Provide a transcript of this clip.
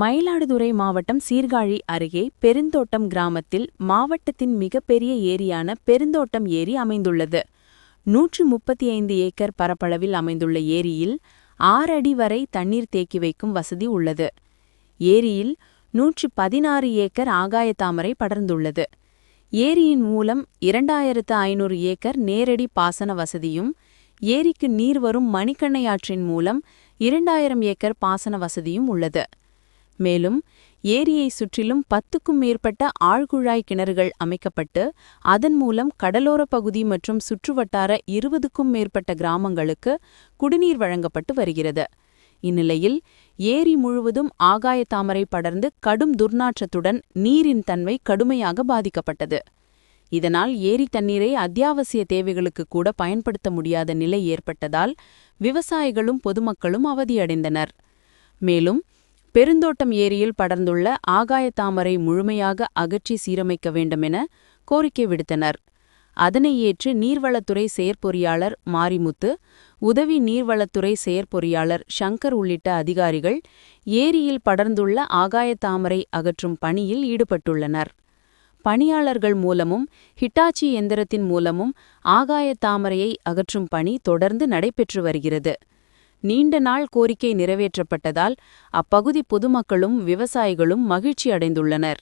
மயிலாடுதுறை மாவட்டம் சீர்காழி அருகே பெருந்தோட்டம் கிராமத்தில் மாவட்டத்தின் மிகப்பெரிய ஏரியான பெருந்தோட்டம் ஏரி அமைந்துள்ளது. நூற்று முப்பத்தி ஐந்து ஏக்கர் பரப்பளவில் அமைந்துள்ள ஏரியில் ஆறு அடி வரை தண்ணீர் தேக்கி வைக்கும் வசதி உள்ளது. ஏரியில் நூற்று பதினாறு ஏக்கர் ஆகாயத்தாமரை படர்ந்துள்ளது. ஏரியின் மூலம் இரண்டாயிரத்து ஐநூறு ஏக்கர் நேரடி பாசன வசதியும் ஏரிக்கு நீர் வரும் மணிக்கண்ணையாற்றின் மூலம் இரண்டாயிரம் ஏக்கர் பாசன வசதியும் உள்ளது. மேலும் ஏரியை சுற்றிலும் பத்துக்கும் மேற்பட்ட ஆழ்குழாய் கிணறுகள் அமைக்கப்பட்டு அதன் மூலம் கடலோரப் பகுதி மற்றும் சுற்றுவட்டார இருபதுக்கும் மேற்பட்ட கிராமங்களுக்கு குடிநீர் வழங்கப்பட்டு வருகிறது. இந்நிலையில் ஏரி முழுவதும் ஆகாய தாமரை படர்ந்து கடும் துர்நாற்றத்துடன் நீரின் தன்மை கடுமையாக பாதிக்கப்பட்டது. இதனால் ஏரி தண்ணீரை அத்தியாவசிய தேவைகளுக்கு கூட பயன்படுத்த முடியாத நிலை ஏற்பட்டதால் விவசாயிகளும் பொதுமக்களும் அவதியடைந்தனர். மேலும் பெருந்தோட்டம் ஏரியில் படர்ந்துள்ள ஆகாய தாமரை முழுமையாக அகற்றி சீரமைக்க வேண்டுமென கோரிக்கை விடுத்தனர். அதனை ஏற்று நீர்வளத்துறை செயற்பொறியாளர் மாரிமுத்து உதவி நீர்வளத்துறை செயற்பொறியாளர் ஷங்கர் உள்ளிட்ட அதிகாரிகள் ஏரியில் படர்ந்துள்ள ஆகாயத்தாமரை அகற்றும் பணியில் ஈடுபட்டுள்ளனர். பணியாளர்கள் மூலமும் ஹிட்டாச்சி எந்திரத்தின் மூலமும் ஆகாயத்தாமரையை அகற்றும் பணி தொடர்ந்து நடைபெற்று வருகிறது. நீண்ட நாள் கோரிக்கை நிறைவேற்றப்பட்டதால் அப்பகுதி பொதுமக்களும் விவசாயிகளும் மகிழ்ச்சி அடைந்துள்ளனர்